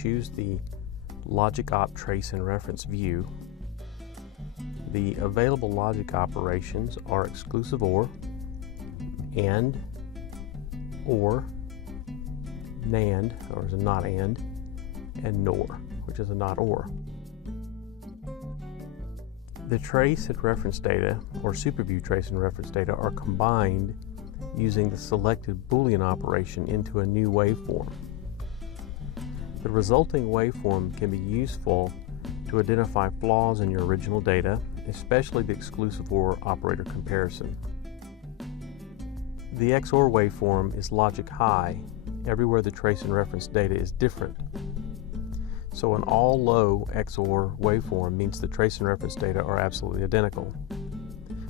choose the logic op trace and reference view, the available logic operations are exclusive OR, AND, OR, NAND, or is a not AND, and NOR, which is a not OR. The trace and reference data, or SuperView trace and reference data, are combined using the selected boolean operation into a new waveform. The resulting waveform can be useful to identify flaws in your original data, especially the exclusive OR operator comparison. The XOR waveform is logic high everywhere the trace and reference data is different. So an all low XOR waveform means the trace and reference data are absolutely identical.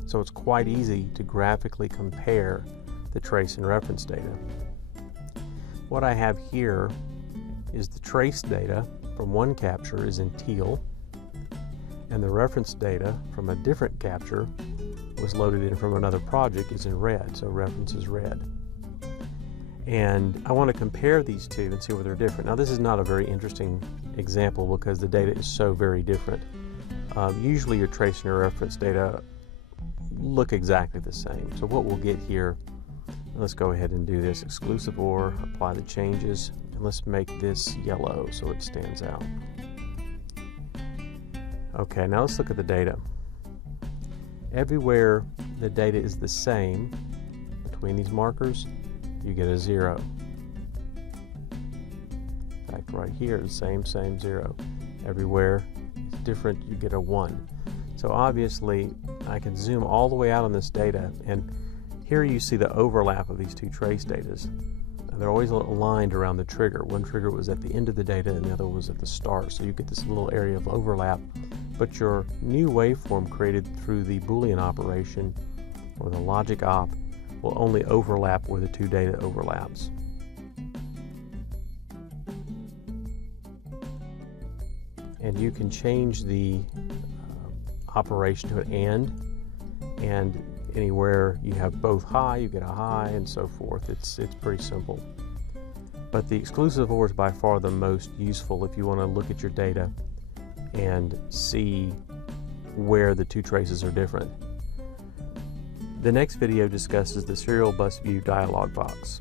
So it's quite easy to graphically compare the trace and reference data. What I have here is the trace data from one capture is in teal, and the reference data from a different capture was loaded in from another project is in red, so reference is red. And I want to compare these two and see where they're different. Now this is not a very interesting example because the data is so very different. Usually your trace and your reference data look exactly the same. So what we'll get here, let's go ahead and do this. Exclusive OR, apply the changes, and let's make this yellow so it stands out. Okay, now let's look at the data. Everywhere the data is the same between these markers, you get a 0. In fact, right here, the same 0. Everywhere it's different, you get a 1. So obviously, I can zoom all the way out on this data, and here you see the overlap of these two trace datas. They're always aligned around the trigger. One trigger was at the end of the data, and the other was at the start. So you get this little area of overlap. But your new waveform created through the boolean operation, or the logic op, will only overlap where the two data overlaps. And you can change the operation to an and anywhere you have both high, you get a high, and so forth. It's pretty simple. But the exclusive OR is by far the most useful if you want to look at your data and see where the two traces are different. The next video discusses the serial bus view dialog box.